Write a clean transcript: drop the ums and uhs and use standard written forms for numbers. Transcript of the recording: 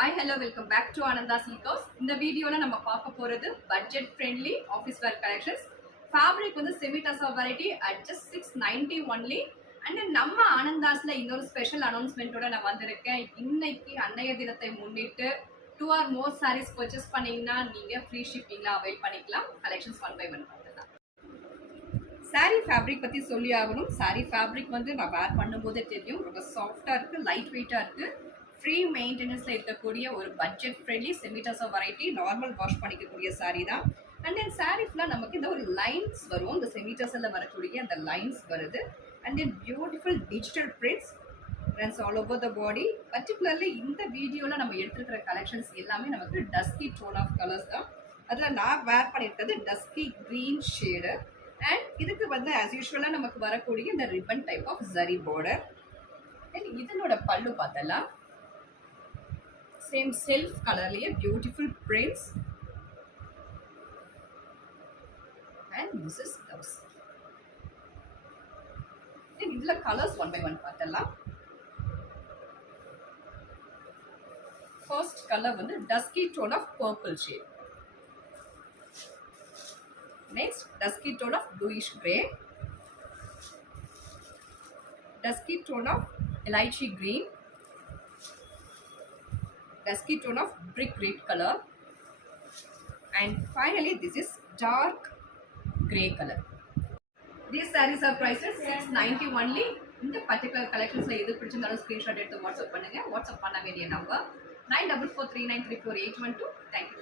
Hi, hello, welcome back to Ananda Silk House. இந்த வீடியோல நம்ம பார்க்க போறது budget friendly office wear collections. Fabric வந்து semi tussar variety at just 690 only. And நம்ம ஆனந்தாஸ்ல இன்னொரு ஸ்பெஷல் அனௌன்ஸ்மெண்ட்டோட நான் வந்திருக்கேன். இன்னைக்கு அன்னைய தினத்தை முன்னிட்டு 2 or more sarees பர்ச்சேஸ் பண்ணீங்கன்னா நீங்க ஃப்ரீ ஷிப்பிங்ல அவைல் பண்ணிக்கலாம். கலெக்ஷன்ஸ் 1 by 1 பார்க்கலாம். சாரி ஃபேப்ரிக் பத்தி சொல்லி ஆகணும். சாரி ஃபேப்ரிக் வந்து நான் வேர் பண்ணும்போதே தெரியும், ரொம்ப சாஃப்டா இருக்கு, லைட் வெயிட்டா இருக்கு. ஃப்ரீ மெயின்டெனன்ஸ்ல இருக்கக்கூடிய ஒரு budget friendly semi tussar variety, normal wash பண்ணிக்கக்கூடிய சாரீ தான். அண்ட் தென் சாரீ ஃபுல்லாக நமக்கு இந்த ஒரு லைன்ஸ் வரும், இந்த செமிடசால வரக்கூடிய அந்த லைன்ஸ் வருது. And then beautiful digital prints runs all over the body. Particularly இந்த வீடியோவில் நம்ம எடுத்துருக்கிற கலெக்ஷன்ஸ் எல்லாமே நமக்கு டஸ்கி டோன் ஆஃப் கலர்ஸ் தான். அதில் நான் வேர் பண்ணியிருக்கிறது டஸ்கி க்ரீன் ஷேடு. அண்ட் இதுக்கு வந்து ஆஸ் யூஸ்வலாக நமக்கு வரக்கூடிய இந்த ribbon type of zari border. And இதனோட பல்லு பார்த்தலாம் சேம் செல்ஃப் கலர்லயே beautiful prints. And this is blouse. இதுல கலர்ஸ் 1 by 1 பார்த்தலாம். ஃபர்ஸ்ட் கலர் வந்து dusky tone of purple shade. Next dusky tone of bluish gray. Dusky tone of elaichi green. Dusky tone of brick red color, and finally this is dark grey color. These sarees are priced at 690 only. In the particular collections la edu pidichirundha screenshot eduthu WhatsApp pannunga. WhatsApp panna vendiya number 9443934812. Thank you.